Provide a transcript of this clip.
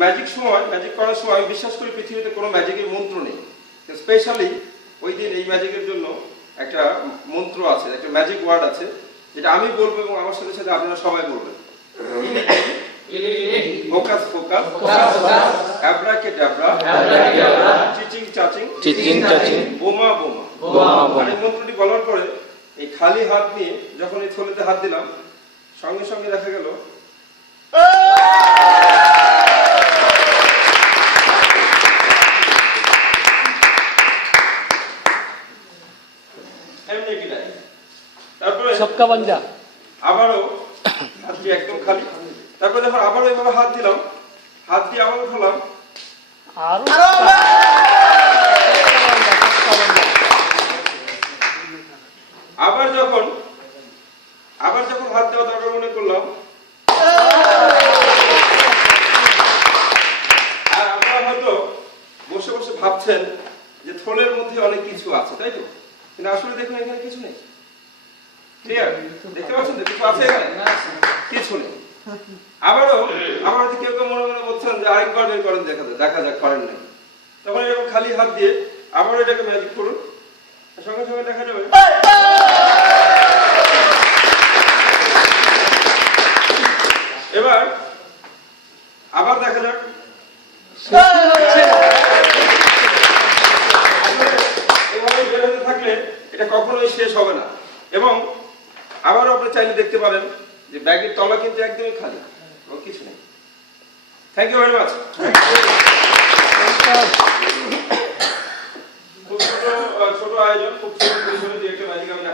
Magic করার সময় আমি বিশ্বাস করি পৃথিবীতে কোনো ম্যাজিকের মন্ত্র নেই, স্পেশালি ওই দিন এই ম্যাজিকের জন্য একটা মন্ত্র আছে, একটা ম্যাজিক ওয়ার্ড আছে যেটা আমি বলবো এবং আমার সাথে সাথে আপনারা সবাই বলবেন। ফোকাস ফোকাস অ্যাব্রাকেডাব্রা চিচিং চাচিং বোমা বোমা। আর এই মন্ত্রটি বলার পরে এই খালি হাত নিয়ে যখন এই থলেতে হাত দিলাম, সঙ্গে সঙ্গে দেখা গেল তারপরে সবকা বাঞ্জা আবারও হাতটি একদম খালি। তারপরে যখন আবারও এভাবে হাত দিলাম, হাত দিয়ে আবার উঠালাম, আবার যখন হাত দেওয়া দরকার মনে করলাম, আর আপনারা হয়তো বসে বসে ভাবছেন যে থলের মধ্যে অনেক কিছু আছে, তাই তো? কিন্তু আসলে দেখুন এখানে কিছু নেই। ক্লিয়ার? দেখতে পাচ্ছেন তো কিছু আছে এখানে? কিছু নেই। আবারও হয়তো কেউ কেউ মনে মনে বলছেন যে আরেকবার বের করেন, দেখা যাক করেন নাই। তখন এরকম খালি হাত দিয়ে আবারও এটাকে ম্যাজিক করুন, সঙ্গে সঙ্গে দেখা যাবে এবার আবার দেখা যাক। এভাবে বের হতে থাকলে এটা কখনোই শেষ হবে না। এবং আবারও আপনি চাইলে দেখতে পারেন যে ব্যাগের তলা কিন্তু একদমই খালি, কিছু নেই। Thank you very much. খুব ছোট আয়োজন, খুব ছোট পরিসরে যে একটা ম্যাজিক আমি